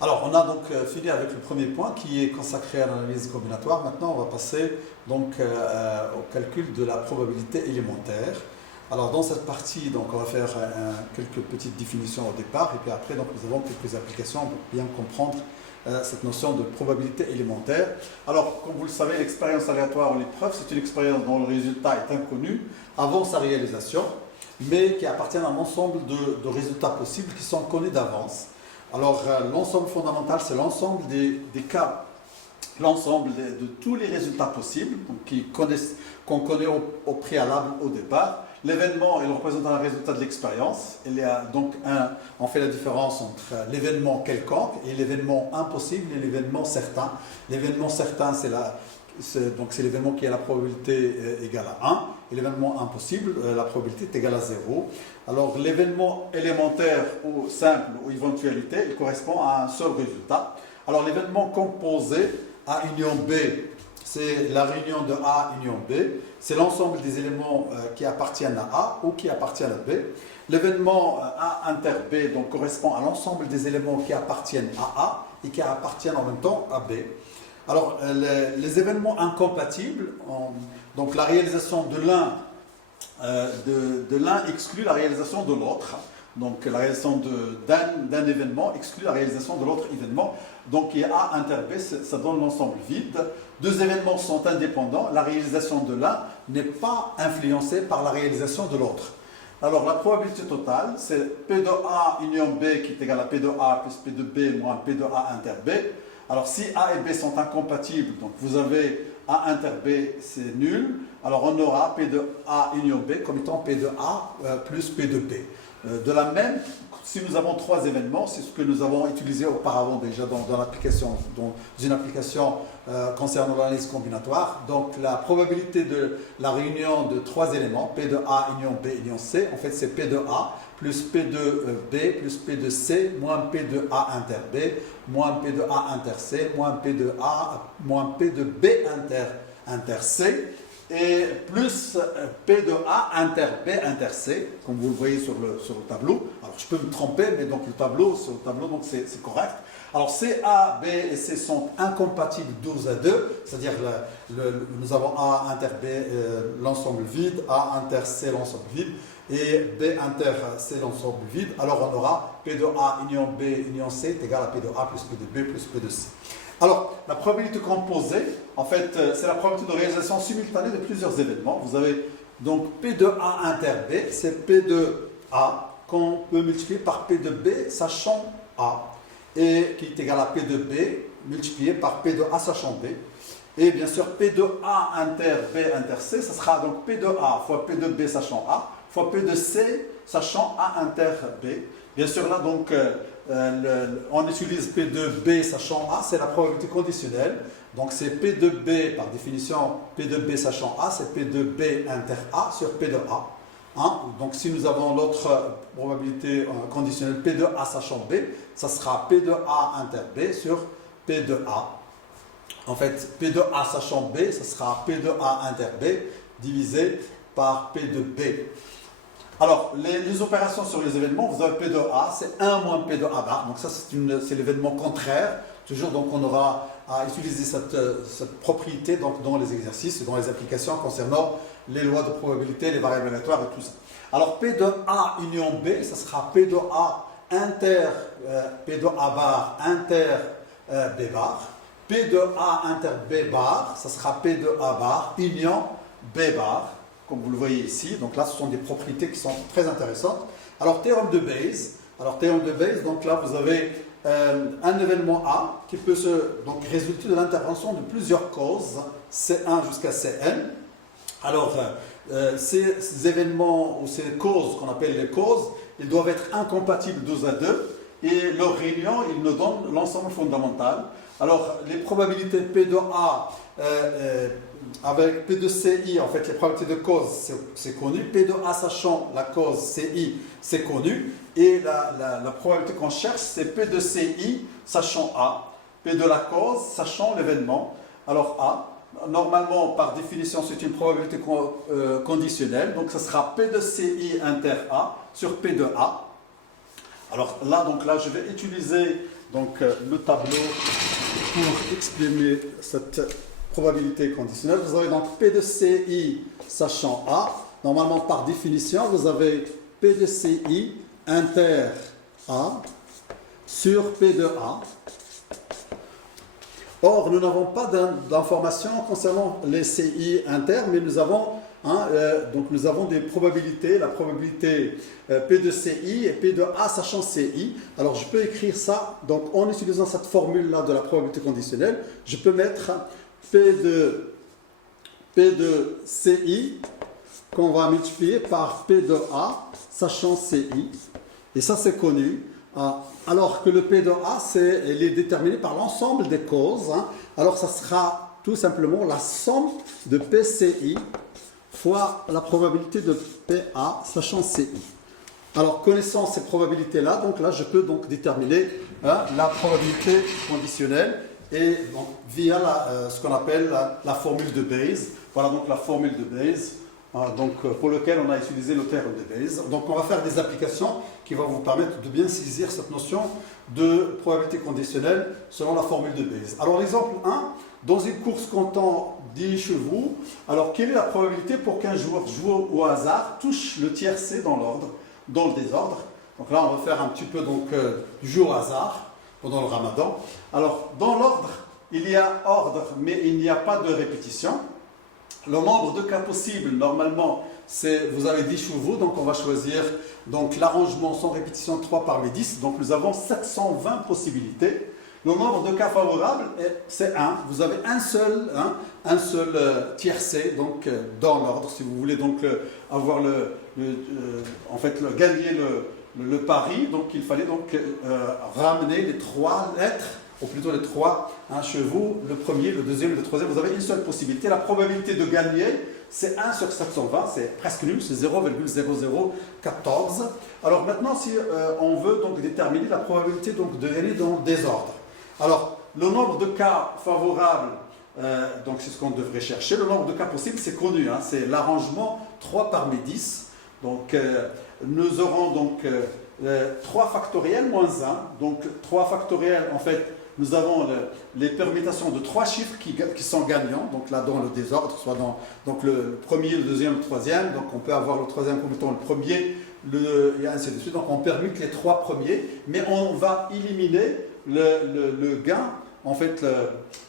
Alors, on a donc fini avec le premier point qui est consacré à l'analyse combinatoire. Maintenant, on va passer donc au calcul de la probabilité élémentaire. Alors, dans cette partie, donc, on va faire quelques petites définitions au départ, et puis après, donc, nous avons quelques applications pour bien comprendre cette notion de probabilité élémentaire. Alors, comme vous le savez, l'expérience aléatoire ou l'épreuve, c'est une expérience dont le résultat est inconnu avant sa réalisation, mais qui appartient à un ensemble de résultats possibles qui sont connus d'avance. Alors, l'ensemble fondamental, c'est l'ensemble des cas, l'ensemble de tous les résultats possibles, qu'on connaît au préalable, au départ. L'événement, il représente un résultat de l'expérience. Il y a donc on fait la différence entre l'événement quelconque et l'événement impossible et l'événement certain. L'événement certain, c'est l'événement qui a la probabilité égale à 1. Et l'événement impossible, la probabilité est égale à 0. Alors, l'événement élémentaire ou simple ou éventualité, il correspond à un seul résultat. Alors, l'événement composé A union B, c'est la réunion de A union B. C'est l'ensemble des éléments qui appartiennent à A ou qui appartiennent à B. L'événement A inter B donc, correspond à l'ensemble des éléments qui appartiennent à A et qui appartiennent en même temps à B. Alors, les événements incompatibles, donc la réalisation de l'un exclut la réalisation de l'autre. Donc, la réalisation d'un événement exclut la réalisation de l'autre événement. Donc, il y a A inter B, ça donne l'ensemble vide. Deux événements sont indépendants. La réalisation de l'un n'est pas influencée par la réalisation de l'autre. Alors, la probabilité totale, c'est P de A union B qui est égal à P de A plus P de B moins P de A inter B. Alors, si A et B sont incompatibles, donc vous avez A inter B, c'est nul. Alors, on aura P de A union B comme étant P de A plus P de B. De la même, si nous avons trois événements, c'est ce que nous avons utilisé auparavant déjà dans l'application, dans une application concernant l'analyse combinatoire. Donc, la probabilité de la réunion de trois éléments, P de A union B union C, en fait, c'est P de A plus P de B plus P de C moins P de A inter B moins P de A inter C moins P de A moins P de B inter C et plus P de A inter B inter C, comme vous le voyez sur le tableau. Alors je peux me tromper, mais donc le tableau, donc c'est correct. Alors C, A, B et C sont incompatibles 12 à 2, c'est-à-dire nous avons A inter B l'ensemble vide, A inter C l'ensemble vide, et B inter C l'ensemble vide. Alors on aura P de A union B union C est égal à P de A plus P de B plus P de C. Alors, la probabilité composée, en fait, c'est la probabilité de réalisation simultanée de plusieurs événements. Vous avez donc P de A inter B, c'est P de A qu'on peut multiplier par P de B sachant A, et qui est égal à P de B multiplié par P de A sachant B. Et bien sûr, P de A inter B inter C, ça sera donc P de A fois P de B sachant A, fois P de C sachant A inter B. Bien sûr, là, donc, on utilise P de B sachant A, c'est la probabilité conditionnelle. Donc, c'est P de B, par définition, P de B sachant A, c'est P de B inter A sur P de A. Hein? Donc, si nous avons l'autre probabilité conditionnelle P de A sachant B, ça sera P de A inter B sur P de A. En fait, P de A sachant B, ça sera P de A inter B divisé par P de B. Alors, les opérations sur les événements, vous avez P de A, c'est 1 moins P de A bar. Donc ça, c'est l'événement contraire. Toujours, donc, on aura à utiliser cette propriété donc, dans les exercices et dans les applications concernant les lois de probabilité, les variables aléatoires et tout ça. Alors, P de A union B, ça sera P de A inter P de A bar inter B bar. P de A inter B bar, ça sera P de A bar union B bar, comme vous le voyez ici. Donc là, ce sont des propriétés qui sont très intéressantes. Alors, théorème de Bayes. Alors, théorème de Bayes, donc là, vous avez un événement A qui peut donc résulter de l'intervention de plusieurs causes, C1 jusqu'à Cn. Alors, ces événements ou ces causes, qu'on appelle les causes, ils doivent être incompatibles 12 à 2 et leur réunion, ils nous donnent l'ensemble fondamental. Alors, les probabilités P de A avec P de CI, en fait, les probabilités de cause, c'est connu. P de A sachant la cause CI, c'est connu. Et la probabilité qu'on cherche, c'est P de CI sachant A. P de la cause sachant l'événement. Alors A, normalement, par définition, c'est une probabilité conditionnelle. Donc, ce sera P de CI inter A sur P de A. Alors là, je vais utiliser donc le tableau pour exprimer cette probabilité conditionnelle. Vous avez donc P de CI sachant A. Normalement, par définition, vous avez P de CI inter A sur P de A. Or, nous n'avons pas d'informations concernant les CI inter, mais nous avons, donc nous avons des probabilités, la probabilité P de CI et P de A sachant CI. Alors, je peux écrire ça, donc en utilisant cette formule-là de la probabilité conditionnelle, je peux mettre P de CI qu'on va multiplier par P de A sachant CI. Et ça, c'est connu. Alors que le P de A, il est déterminé par l'ensemble des causes. Alors, ça sera tout simplement la somme de PCI fois la probabilité de PA sachant CI. Alors, connaissant ces probabilités-là, donc là, je peux donc déterminer la probabilité conditionnelle et donc, via ce qu'on appelle la formule de Bayes. Voilà donc la formule de Bayes. Donc, pour lequel on a utilisé le terme de Bayes. Donc, on va faire des applications qui vont vous permettre de bien saisir cette notion de probabilité conditionnelle selon la formule de Bayes. Alors, l'exemple 1, dans une course comptant 10 chevaux, alors quelle est la probabilité pour qu'un joueur joue au hasard touche le tiercé dans l'ordre, dans le désordre? Donc là, on va faire un petit peu du jeu au hasard pendant le ramadan. Alors, dans l'ordre, il y a ordre, mais il n'y a pas de répétition. Le nombre de cas possibles, normalement, vous avez 10 chevaux, donc on va choisir l'arrangement sans répétition 3 parmi 10. Donc nous avons 720 possibilités. Le nombre de cas favorables, c'est 1. Vous avez un seul tiercé dans l'ordre. Si vous voulez donc avoir gagner le pari, donc il fallait ramener les 3 lettres, ou plutôt les 3 chevaux, le premier, le deuxième, le troisième. Vous avez une seule possibilité. La probabilité de gagner, c'est 1 sur 720, c'est presque nul, c'est 0,0014. Alors maintenant, si on veut déterminer la probabilité de gagner dans le désordre. Alors, le nombre de cas favorables, c'est ce qu'on devrait chercher. Le nombre de cas possibles, c'est connu, c'est l'arrangement 3 parmi 10. Donc, nous aurons 3 factoriels moins 1. Donc, 3 factoriels, en fait, nous avons les permutations de 3 chiffres qui sont gagnants, donc là dans le désordre, soit dans le premier, le deuxième, le troisième, donc on peut avoir le troisième permutant le premier, et ainsi de suite, donc on permute les 3 premiers, mais on va éliminer le gain, en fait,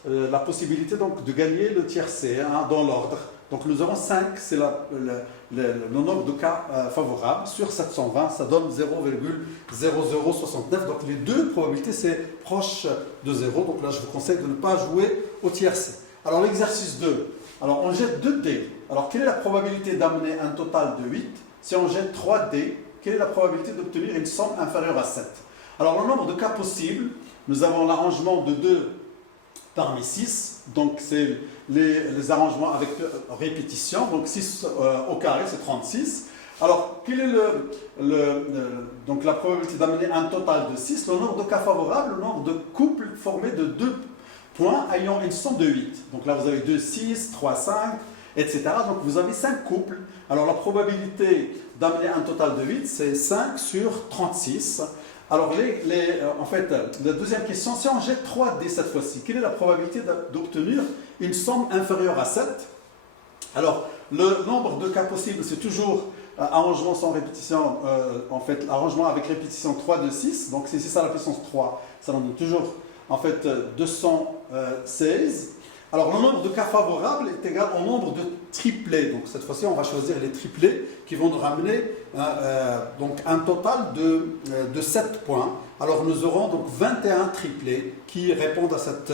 la possibilité de gagner le tiercé dans l'ordre. Donc nous aurons 5, c'est le nombre de cas favorables sur 720, ça donne 0,0069. Donc les deux probabilités, c'est proche de 0. Donc là, je vous conseille de ne pas jouer au tiercé. Alors l'exercice 2. Alors on jette 2 dés. Alors quelle est la probabilité d'amener un total de 8? Si on jette 3 dés, quelle est la probabilité d'obtenir une somme inférieure à 7? Alors le nombre de cas possibles, nous avons l'arrangement de 2 parmi 6. Donc c'est les arrangements avec répétition, donc 6 au carré, c'est 36. Alors, quelle est donc la probabilité d'amener un total de 6? Le nombre de cas favorables, le nombre de couples formés de 2 points ayant une somme de 8. Donc là, vous avez 2, 6, 3, 5, etc. Donc vous avez 5 couples. Alors la probabilité d'amener un total de 8, c'est 5 sur 36. Alors, en fait, la deuxième question, si on jette 3 dés cette fois-ci, quelle est la probabilité d'obtenir une somme inférieure à 7? Alors, le nombre de cas possibles, c'est toujours arrangement sans répétition, en fait, arrangement avec répétition 3 de 6, donc c'est 6 à la puissance 3, ça donne toujours, en fait, 216. Alors, le nombre de cas favorables est égal au nombre de triplés. Donc, cette fois-ci, on va choisir les triplés qui vont nous ramener un total de 7 points. Alors, nous aurons donc 21 triplés qui répondent à cette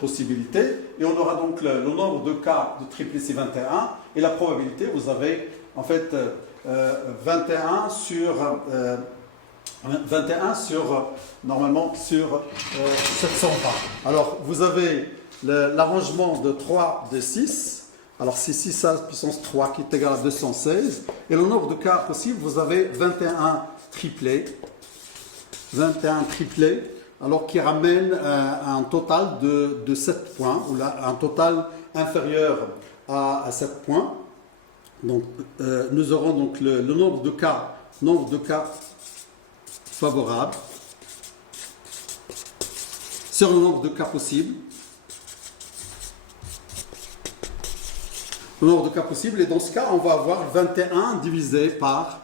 possibilité. Et on aura donc le nombre de cas de triplés, c'est 21. Et la probabilité, vous avez en fait 21 normalement sur 720. Alors, vous avez l'arrangement de 3 de 6. Alors, c'est 6 à la puissance 3 qui est égal à 216. Et le nombre de cas possibles, vous avez 21 triplés. 21 triplés, alors qui ramène un total de 7 points, ou là, un total inférieur à 7 points. Donc, nous aurons donc le nombre de cas favorables. sur le nombre de cas possibles. Le nombre de cas possibles, et dans ce cas, on va avoir 21 divisé par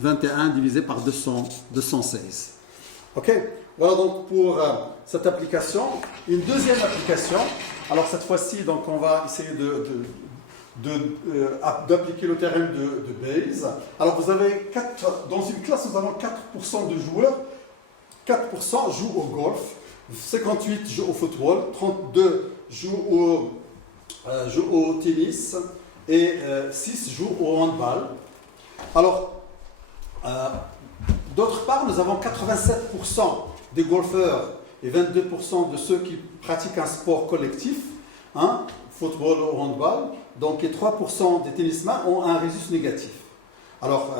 216. Ok? Voilà donc pour cette application. Une deuxième application. Alors cette fois-ci, donc on va essayer d'appliquer le théorème de Bayes. Alors vous avez dans une classe, nous avons 4% de joueurs. 4% jouent au golf, 58 jouent au football, 32 jouent au tennis et 6 jouent au handball. Alors, d'autre part, nous avons 87% des golfeurs et 22% de ceux qui pratiquent un sport collectif, football ou handball. Donc, et 3% des tennisman ont un résus négatif. Alors,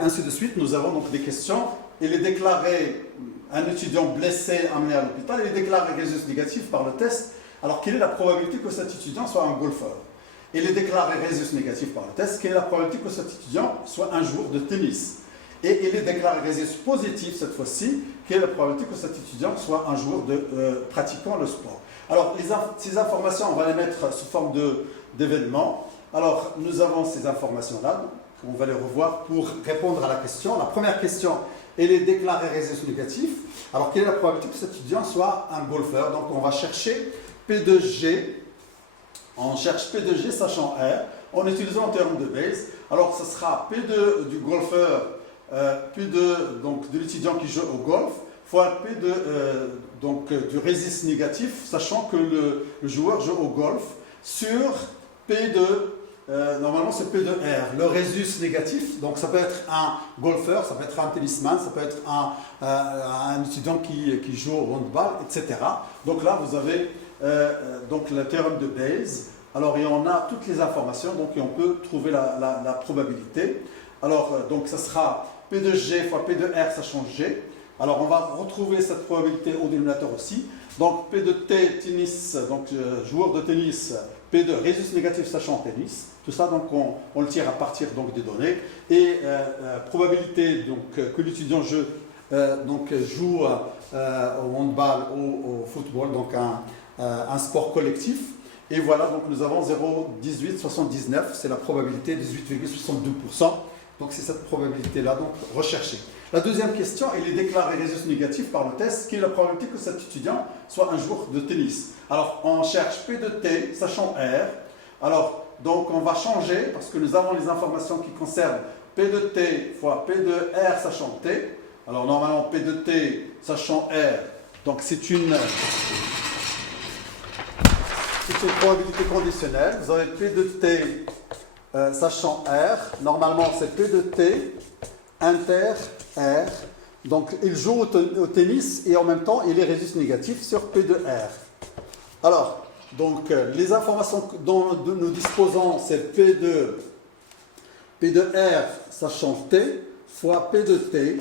ainsi de suite, nous avons donc des questions. Il est déclaré un étudiant blessé amené à l'hôpital, il est déclaré résus négatif par le test. Alors, quelle est la probabilité que cet étudiant soit un golfeur? Il est déclaré résus négatif par le test. Quelle est la probabilité que cet étudiant soit un joueur de tennis? Et il est déclaré résus positif cette fois-ci. Quelle est la probabilité que cet étudiant soit un joueur pratiquant le sport? Alors, ces informations, on va les mettre sous forme d'événements. Alors, nous avons ces informations-là. On va les revoir pour répondre à la question. La première question, il est déclaré résus négatif. Alors, quelle est la probabilité que cet étudiant soit un golfeur? Donc, on va chercher P de G. On cherche P de G sachant R en utilisant le théorème de Bayes. Alors, ce sera du golfeur, de l'étudiant qui joue au golf, fois P du résus négatif, sachant que le joueur joue au golf, sur P de normalement c'est P de R, le résus négatif. Donc ça peut être un golfeur, ça peut être un tennisman, ça peut être un étudiant qui joue au handball, etc. Donc là vous avez donc le théorème de Bayes. Alors et on a toutes les informations, donc et on peut trouver la probabilité. Alors donc ça sera P de G fois P de R sachant G. Alors on va retrouver cette probabilité au dénominateur aussi. Donc P de T, tennis, donc joueur de tennis, P de résus négatif sachant tennis. Tout ça, donc, on le tire à partir donc, des données. Et probabilité donc, que l'étudiant joue au handball ou au football, donc un sport collectif. Et voilà, donc nous avons 0,1879, c'est la probabilité, 18,62%. Donc c'est cette probabilité-là, donc recherchée. La deuxième question, il est déclaré résus négatif par le test. Quelle est la probabilité que cet étudiant soit un joueur de tennis? Alors, on cherche P de T, sachant R. Alors, donc on va changer, parce que nous avons les informations qui concernent P de T fois P de R sachant T. Alors, normalement, P de T sachant R, donc c'est une probabilité conditionnelle. Vous avez P de T sachant R. Normalement, c'est P de T inter R. Donc, il joue au tennis et en même temps, il est résus négatif sur P de R. Alors, donc, les informations dont nous disposons, c'est P de R sachant T fois P de T.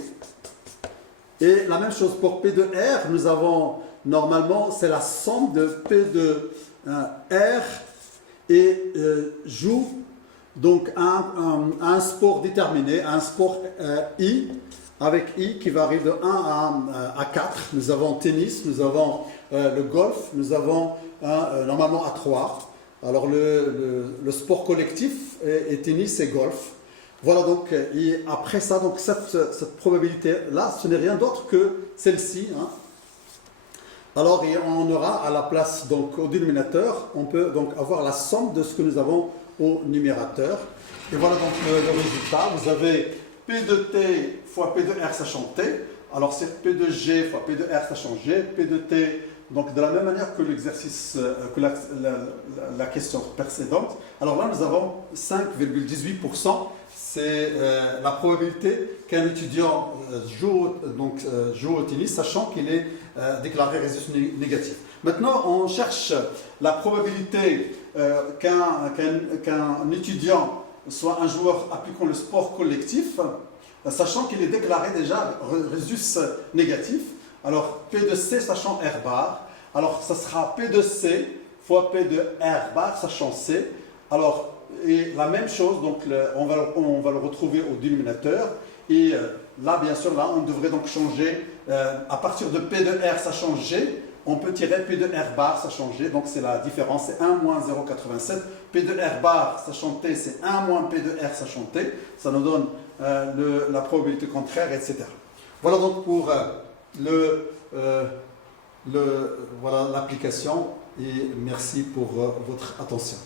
Et la même chose pour P de R, nous avons normalement, c'est la somme de P de R et joue donc un sport déterminé, un sport I, avec I qui varie de 1 à 4. Nous avons tennis, nous avons le golf, nous avons normalement à 3. Alors le sport collectif est tennis et golf. Voilà donc, et après ça, donc cette probabilité-là, ce n'est rien d'autre que celle-ci. Alors on aura à la place, donc au dénominateur, on peut donc avoir la somme de ce que nous avons au numérateur. Et voilà donc le résultat. Vous avez P de T fois P de R sachant T. Alors c'est P de G fois P de R sachant G. P de T, donc de la même manière que l'exercice, que la question précédente. Alors là, nous avons 5,18%. C'est la probabilité qu'un étudiant joue au tennis, sachant qu'il est déclaré résus négatif. Maintenant, on cherche la probabilité qu'un étudiant soit un joueur appliquant le sport collectif, sachant qu'il est déclaré déjà résus négatif. Alors, P de C sachant R bar. Alors, ça sera P de C fois P de R bar sachant C. Alors, et la même chose, donc on va le retrouver au dénominateur. Et là, bien sûr, là, on devrait donc changer, à partir de P de R, ça change G, on peut tirer P de R bar, ça change G, donc c'est la différence, c'est 1 moins 0,87. P de R bar, sachant T, c'est 1 moins P de R, sachant T. Ça nous donne la probabilité contraire, etc. Voilà donc pour voilà l'application, et merci pour votre attention.